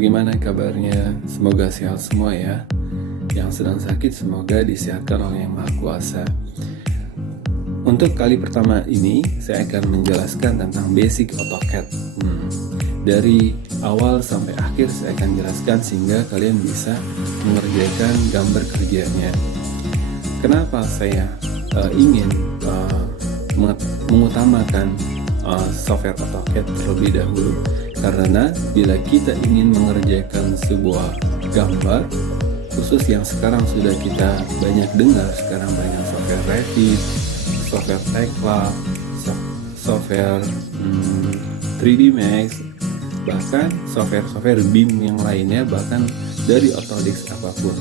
bagaimana kabarnya? Semoga sehat semua ya. Yang sedang sakit semoga disehatkan oleh Yang Maha Kuasa. Untuk kali pertama ini saya akan menjelaskan tentang basic AutoCAD. Dari awal sampai akhir saya akan jelaskan sehingga kalian bisa mengerjakan gambar kerjanya. Kenapa saya ingin mengutamakan software AutoCAD terlebih dahulu? Karena bila kita ingin mengerjakan sebuah gambar, khusus yang sekarang sudah kita banyak dengar, sekarang banyak software Revit, software Tekla, software 3D Max, bahkan software BIM yang lainnya, bahkan dari Autodesk apapun.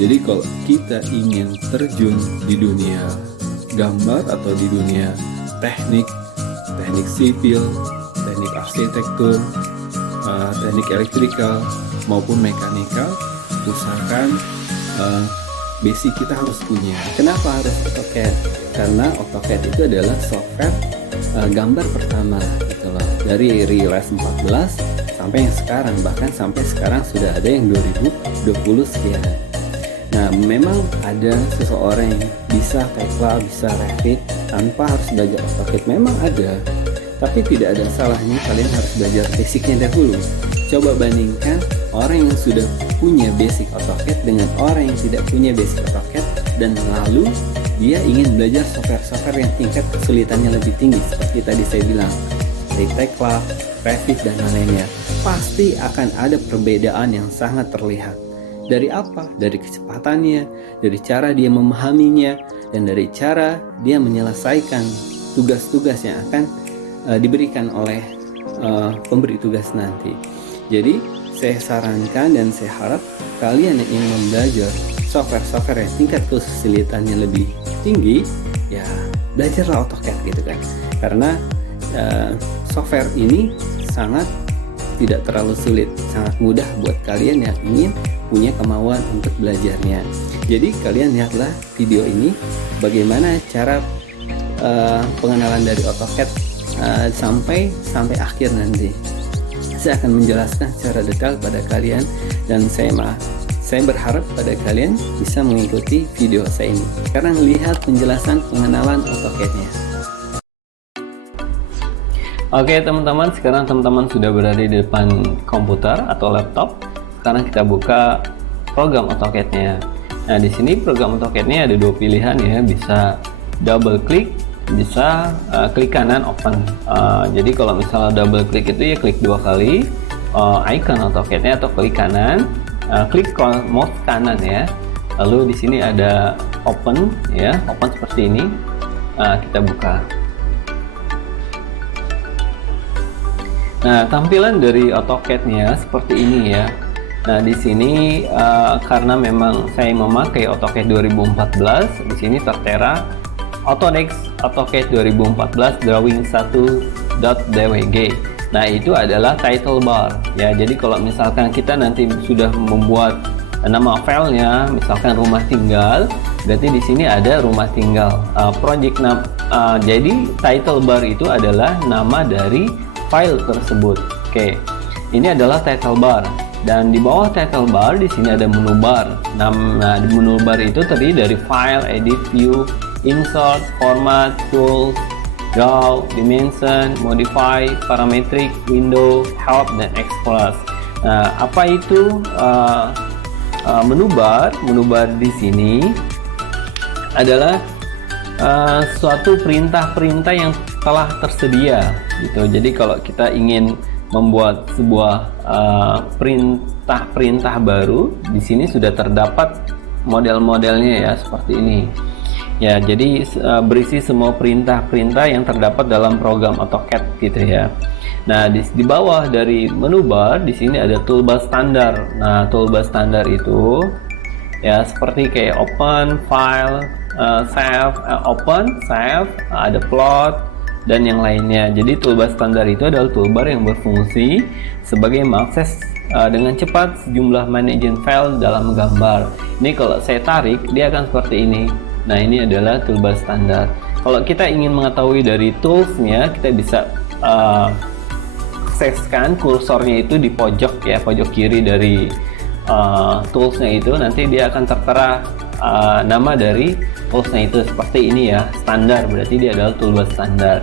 Jadi kalau kita ingin terjun di dunia gambar atau di dunia teknik sipil, teknik arsitektur, teknik elektrikal maupun mekanikal, usahakan basic kita harus punya. Kenapa harus AutoCAD? Karena AutoCAD itu adalah software gambar pertama gitu loh. Dari Realize 14 sampai yang sekarang, bahkan sampai sekarang sudah ada yang 2020 sekian. Nah, memang ada seseorang yang bisa Tekla, bisa Revit tanpa harus belajar AutoCAD. Memang ada, tapi tidak ada salahnya kalian harus belajar basicnya dahulu. Coba bandingkan orang yang sudah punya basic AutoCAD dengan orang yang tidak punya basic AutoCAD, dan lalu dia ingin belajar software-software yang tingkat kesulitannya lebih tinggi seperti tadi saya bilang, dari Tekla, Revit, dan lainnya. Pasti akan ada perbedaan yang sangat terlihat. Dari apa? Dari kecepatannya, dari cara dia memahaminya, dan dari cara dia menyelesaikan tugas-tugas yang akan diberikan oleh pemberi tugas nanti. Jadi saya sarankan dan saya harap kalian yang ingin belajar software-software yang tingkat kesulitannya lebih tinggi, ya belajarlah AutoCAD gitu kan. Karena software ini sangat tidak terlalu sulit, sangat mudah buat kalian yang ingin punya kemauan untuk belajarnya. Jadi kalian lihatlah video ini bagaimana cara pengenalan dari AutoCAD sampai akhir nanti. Saya akan menjelaskan secara detail pada kalian, dan saya berharap pada kalian bisa mengikuti video saya ini. Sekarang lihat penjelasan pengenalan AutoCAD-nya. Oke teman-teman, sekarang teman-teman sudah berada di depan komputer atau laptop. Sekarang kita buka program AutoCAD-nya. Nah, di sini program AutoCAD-nya ada dua pilihan ya, bisa double klik, bisa klik kanan open. Jadi kalau misalnya double klik itu ya klik dua kali icon AutoCAD-nya, atau klik kanan, klik mouse kanan ya. Lalu di sini ada open ya, open seperti ini. Kita buka. Nah, tampilan dari AutoCAD-nya seperti ini ya. Nah, di sini karena memang saya memakai AutoCAD 2014, di sini tertera Autodesk AutoCAD 2014 Drawing 1.dwg. Nah, itu adalah title bar ya. Jadi kalau misalkan kita nanti sudah membuat nama filenya, misalkan rumah tinggal, berarti di sini ada rumah tinggal project jadi title bar itu adalah nama dari file tersebut. Oke, ini adalah title bar, dan di bawah title bar di sini ada menu bar. Nah, di menu bar itu terdiri dari file, edit, view, insert, format, tools, draw, dimension, modify, parametric, window, help, dan explore. Nah, apa itu menu bar? Menu bar di sini adalah suatu perintah-perintah yang telah tersedia gitu. Jadi kalau kita ingin membuat sebuah perintah-perintah baru, di sini sudah terdapat model-modelnya ya, seperti ini. Ya, jadi berisi semua perintah-perintah yang terdapat dalam program AutoCAD gitu ya. Nah, di bawah dari menu bar di sini ada toolbar standar. Nah, toolbar standar itu ya seperti kayak open, file, save, open, save, ada plot, dan yang lainnya. Jadi toolbar standar itu adalah toolbar yang berfungsi sebagai mengakses dengan cepat sejumlah manajemen file dalam gambar. Ini kalau saya tarik, dia akan seperti ini. Nah, ini adalah toolbar standar. Kalau kita ingin mengetahui dari toolsnya, kita bisa mengakseskan kursornya itu di pojok ya, pojok kiri dari toolsnya itu, nanti dia akan tertera nama dari toolsnya itu seperti ini ya, standar, berarti dia adalah toolbar standar.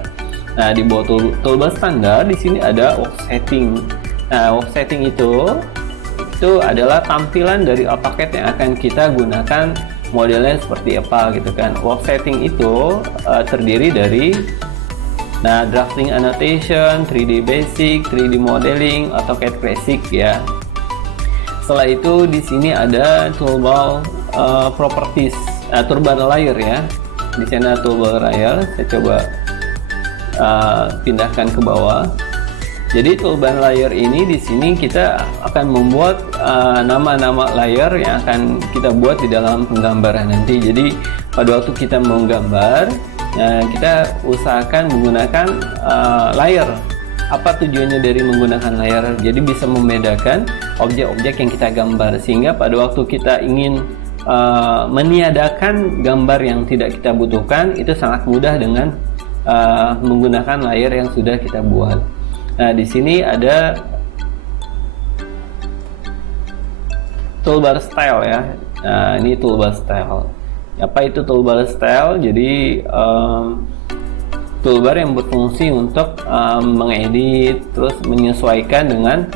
Nah, di bawah toolbar standar di sini ada work setting. Nah, work setting itu adalah tampilan dari AutoCAD yang akan kita gunakan, modelnya seperti apa gitu kan. Work setting itu terdiri dari drafting annotation, 3D basic, 3D modeling, AutoCAD Classic ya. Setelah itu di sini ada toolbar properties, toolbar layer ya. Di sini ada toolbar layer. Saya coba pindahkan ke bawah. Jadi toolbar layer ini di sini kita akan membuat nama-nama layer yang akan kita buat di dalam penggambaran nanti. Jadi pada waktu kita menggambar, kita usahakan menggunakan layer. Apa tujuannya dari menggunakan layer? Jadi bisa membedakan objek-objek yang kita gambar, sehingga pada waktu kita ingin meniadakan gambar yang tidak kita butuhkan, itu sangat mudah dengan menggunakan layer yang sudah kita buat. Nah, di sini ada toolbar style ya. Nah, ini toolbar style. Apa itu toolbar style? Jadi toolbar yang berfungsi untuk mengedit, terus menyesuaikan dengan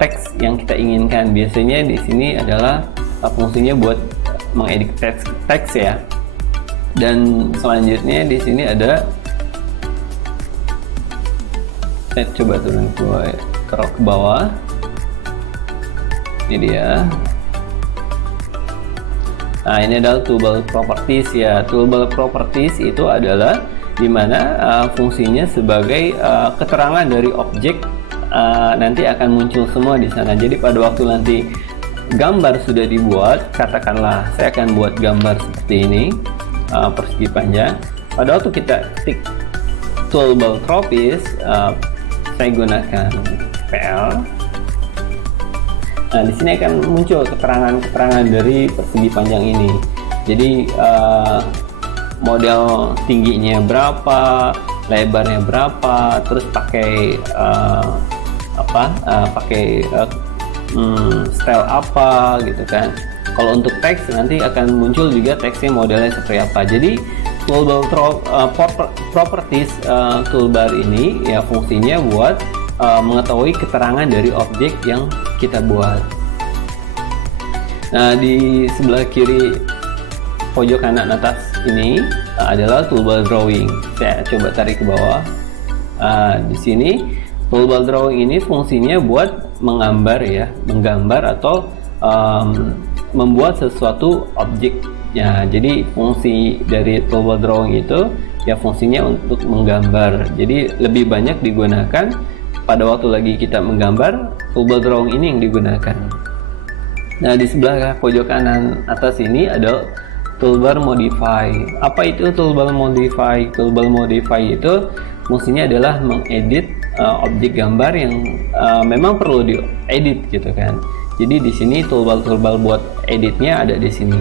teks yang kita inginkan. Biasanya di sini adalah fungsinya buat mengedit teks ya. Dan selanjutnya di sini ada, saya coba turun ke bawah. Ini dia. Nah, ini adalah toolbar properties ya. Toolbar properties itu adalah dimana fungsinya sebagai keterangan dari objek nanti akan muncul semua di sana. Jadi pada waktu nanti gambar sudah dibuat, katakanlah saya akan buat gambar seperti ini, persegi panjang. Pada waktu kita klik toolbar properties, saya gunakan PL. Nah, di sini akan muncul keterangan-keterangan dari persegi panjang ini. Jadi model tingginya berapa, lebarnya berapa, terus pakai style apa gitu kan. Kalau untuk teks nanti akan muncul juga teksnya modelnya seperti apa. Jadi toolbar properties toolbar ini ya fungsinya buat mengetahui keterangan dari objek yang kita buat. Nah, di sebelah kiri pojok kanan atas ini adalah toolbar drawing. Saya coba tarik ke bawah. Di sini toolbar drawing ini fungsinya buat menggambar atau membuat sesuatu objek. Ya, jadi fungsi dari toolbar drawing itu ya fungsinya untuk menggambar. Jadi lebih banyak digunakan pada waktu lagi kita menggambar, toolbar drawing ini yang digunakan. Nah, di sebelah pojok kanan atas ini ada toolbar modify. Apa itu toolbar modify? Toolbar modify itu fungsinya adalah mengedit objek gambar yang memang perlu diedit gitu kan. Jadi di sini toolbar buat editnya ada di sini.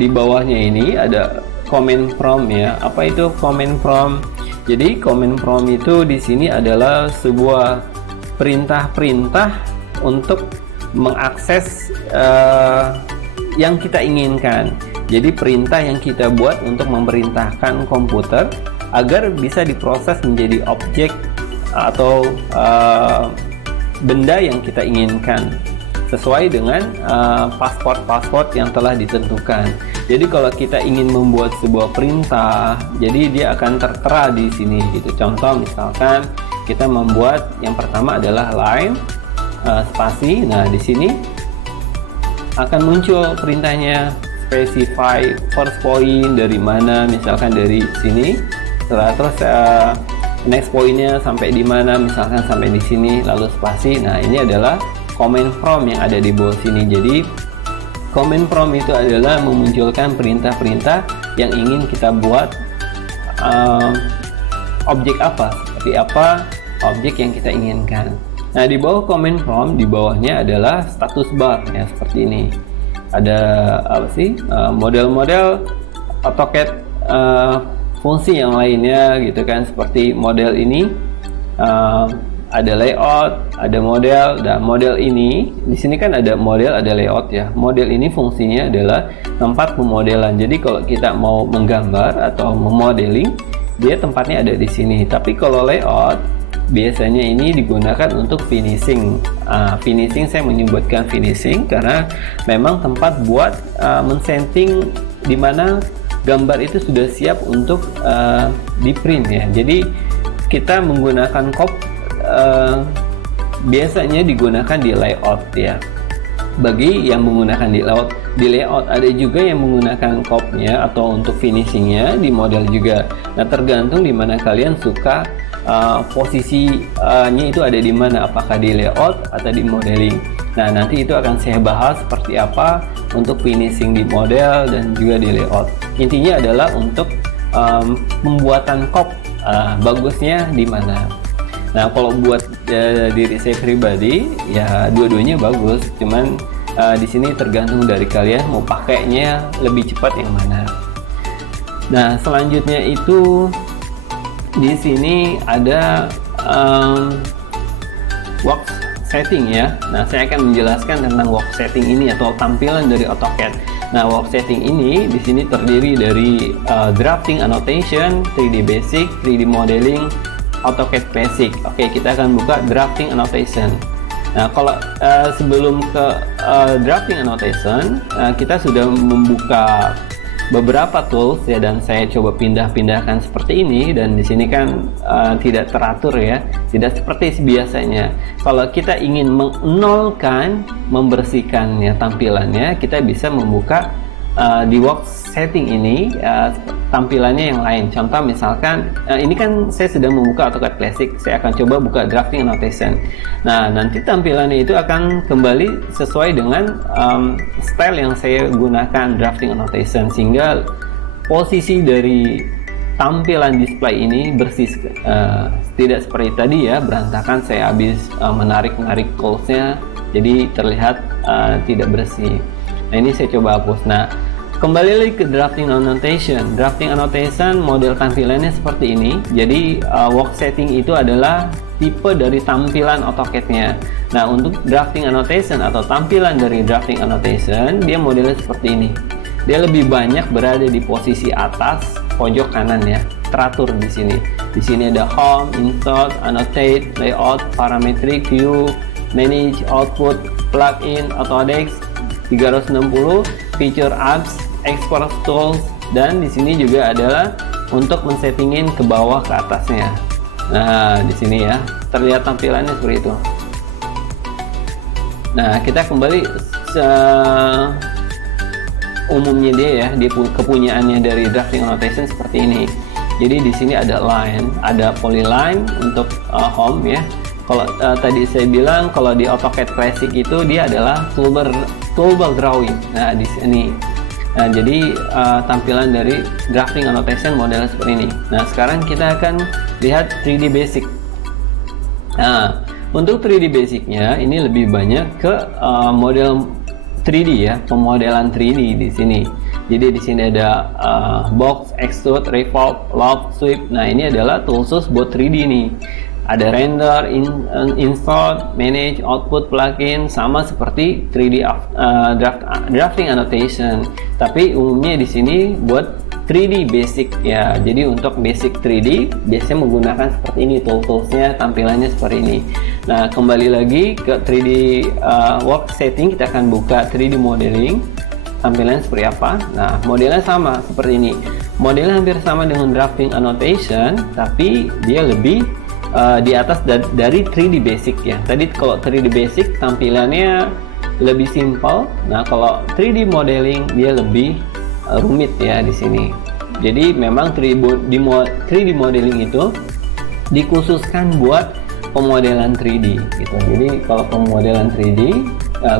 Di bawahnya ini ada command prompt ya. Apa itu command prompt? Jadi command prompt itu di sini adalah sebuah perintah-perintah untuk mengakses yang kita inginkan. Jadi perintah yang kita buat untuk memerintahkan komputer agar bisa diproses menjadi objek atau benda yang kita inginkan sesuai dengan password yang telah ditentukan. Jadi kalau kita ingin membuat sebuah perintah, jadi dia akan tertera di sini gitu. Contoh misalkan kita membuat yang pertama adalah line spasi. Nah, di sini akan muncul perintahnya, specify first point dari mana, misalkan dari sini. Terus next pointnya sampai di mana, misalkan sampai di sini, lalu spasi. Nah, ini adalah command prompt yang ada di bawah sini. Jadi command prompt itu adalah memunculkan perintah-perintah yang ingin kita buat objek apa, seperti apa objek yang kita inginkan. Nah, di bawah command prompt, di bawahnya adalah status bar ya, seperti ini. Ada apa sih? Model-model AutoCAD fungsi yang lainnya gitu kan, seperti model ini. Ada layout, ada model, dan model ini di sini kan ada model, ada layout ya. Model ini fungsinya adalah tempat pemodelan. Jadi kalau kita mau menggambar atau memodeling, dia tempatnya ada di sini. Tapi kalau layout biasanya ini digunakan untuk finishing. Finishing, saya menyebutkan finishing karena memang tempat buat men-setting di mana gambar itu sudah siap untuk di print ya. Jadi kita menggunakan biasanya digunakan di layout ya. Bagi yang menggunakan di layout ada juga yang menggunakan copnya atau untuk finishingnya di model juga. Nah, tergantung di mana kalian suka posisinya itu ada di mana, apakah di layout atau di modeling. Nah, nanti itu akan saya bahas seperti apa untuk finishing di model dan juga di layout. Intinya adalah untuk pembuatan bagusnya di mana. Nah, kalau buat diri saya pribadi ya dua-duanya bagus, cuman di sini tergantung dari kalian mau pakainya lebih cepat yang mana. Nah, selanjutnya itu di sini ada work setting ya. Nah, saya akan menjelaskan tentang work setting ini atau tampilan dari AutoCAD. Nah, work setting ini di sini terdiri dari drafting annotation, 3D basic, 3D modeling, AutoCAD Basic. Oke, kita akan buka drafting annotation. Nah, kalau sebelum ke drafting annotation, kita sudah membuka beberapa tools ya, dan saya coba pindah-pindahkan seperti ini. Dan di sini kan tidak teratur ya, tidak seperti biasanya. Kalau kita ingin menolkan, membersihkan ya tampilannya, kita bisa membuka di work setting ini tampilannya yang lain. Contoh misalkan ini kan saya sedang membuka AutoCAD Classic, saya akan coba buka drafting annotation. Nah, nanti tampilannya itu akan kembali sesuai dengan style yang saya gunakan drafting annotation, sehingga posisi dari tampilan display ini bersih, tidak seperti tadi ya berantakan saya habis menarik toolsnya, jadi terlihat tidak bersih. Nah, ini saya coba hapus. Nah, kembali lagi ke drafting annotation. Drafting annotation model tampilannya seperti ini. Jadi work setting itu adalah tipe dari tampilan AutoCAD-nya. Nah, untuk drafting annotation atau tampilan dari drafting annotation, dia modelnya seperti ini. Dia lebih banyak berada di posisi atas pojok kanan ya, teratur di sini. Di sini ada home, insert, annotate, layout, parametric, view, manage, output, plugin, AutoDesk, 360, feature apps, export tools, dan di sini juga adalah untuk men-settingin ke bawah ke atasnya. Nah, di sini ya terlihat tampilannya seperti itu. Nah, kita kembali umumnya dia ya, dia kepunyaannya dari drafting annotation seperti ini. Jadi di sini ada line, ada polyline untuk home ya. Kalau tadi saya bilang kalau di AutoCAD Classic itu dia adalah toolbar drawing. Nah, di sini. Nah, jadi tampilan dari drafting annotation modelnya seperti ini. Nah, sekarang kita akan lihat 3D basic. Nah, untuk 3D basicnya ini lebih banyak ke model 3D ya, pemodelan 3D di sini. Jadi di sini ada box, extrude, revolve, loop, sweep. Nah, ini adalah tools buat 3D nih. Ada render, insert, manage, output, plugin, sama seperti 3D drafting annotation. Tapi umumnya di sini buat 3D basic ya. Jadi untuk basic 3D biasanya menggunakan seperti ini, toolsnya tampilannya seperti ini. Nah, kembali lagi ke 3D work setting, kita akan buka 3D modeling. Tampilannya seperti apa? Nah, modelnya sama seperti ini. Modelnya hampir sama dengan drafting annotation, tapi dia lebih di atas dari 3D basic ya. Tadi kalau 3D basic tampilannya lebih simple. Nah, kalau 3D modeling dia lebih rumit ya di sini. Jadi memang 3D modeling itu dikhususkan buat pemodelan 3D gitu. Jadi kalau pemodelan 3D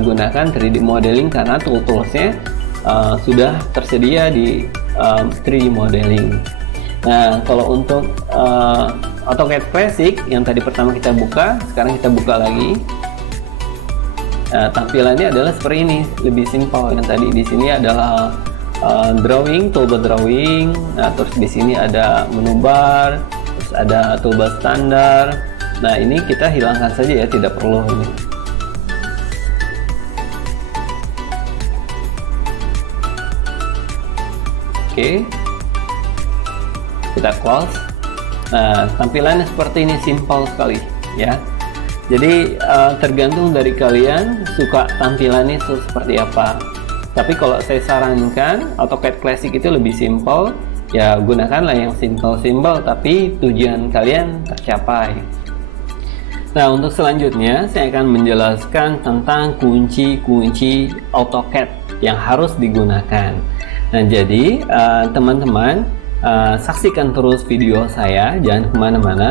gunakan 3D modeling karena toolsnya sudah tersedia di 3D modeling. Nah, kalau untuk AutoCAD Classic yang tadi pertama kita buka, sekarang kita buka lagi. Nah, tampilannya adalah seperti ini, lebih simpel. Yang tadi di sini adalah drawing, toolbar drawing. Nah, terus di sini ada menu bar, terus ada toolbar standar. Nah, ini kita hilangkan saja ya, tidak perlu ini. Oke, kita close. Nah, tampilannya seperti ini, simpel sekali ya. Jadi tergantung dari kalian suka tampilannya seperti apa. Tapi kalau saya sarankan AutoCAD Classic itu lebih simpel, ya gunakanlah yang simpel-simpel tapi tujuan kalian tercapai. Nah, untuk selanjutnya saya akan menjelaskan tentang kunci-kunci AutoCAD yang harus digunakan. Nah, jadi teman-teman saksikan terus video saya, jangan kemana-mana,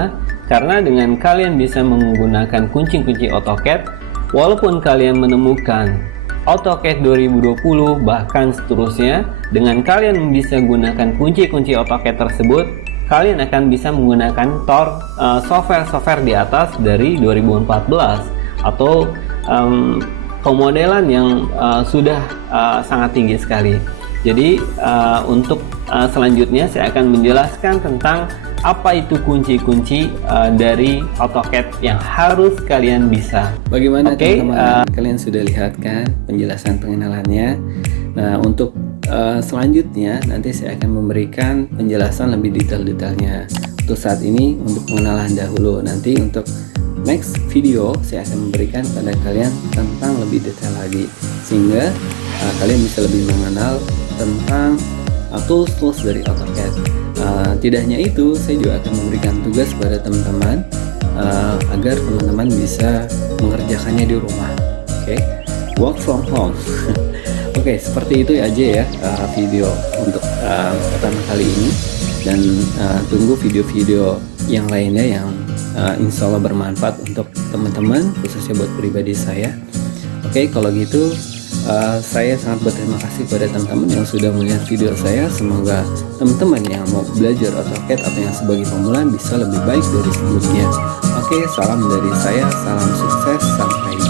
karena dengan kalian bisa menggunakan kunci-kunci AutoCAD, walaupun kalian menemukan AutoCAD 2020 bahkan seterusnya, dengan kalian bisa gunakan kunci-kunci AutoCAD tersebut, kalian akan bisa menggunakan software-software di atas dari 2014 atau pemodelan yang sudah sangat tinggi sekali. Jadi untuk selanjutnya saya akan menjelaskan tentang apa itu kunci-kunci dari AutoCAD yang harus kalian bisa. Bagaimana teman-teman? Kalian sudah lihat kan penjelasan pengenalannya. Nah, untuk selanjutnya nanti saya akan memberikan penjelasan lebih detail-detailnya. Untuk saat ini untuk pengenalan dahulu. Nanti untuk next video saya akan memberikan pada kalian tentang lebih detail lagi, sehingga kalian bisa lebih mengenal tentang tools-tools dari AutoCAD. Tidak hanya itu, saya juga akan memberikan tugas pada teman-teman agar teman-teman bisa mengerjakannya di rumah. Oke, work from home. Oke, seperti itu aja ya video untuk pertama kali ini, dan tunggu video-video yang lainnya yang insya Allah bermanfaat untuk teman-teman, khususnya buat pribadi saya. Oke, kalau gitu saya sangat berterima kasih pada teman-teman yang sudah melihat video saya. Semoga teman-teman yang mau belajar AutoCAD atau yang sebagai pemula bisa lebih baik dari sebelumnya. Oke, salam dari saya, salam sukses, sampai jumpa.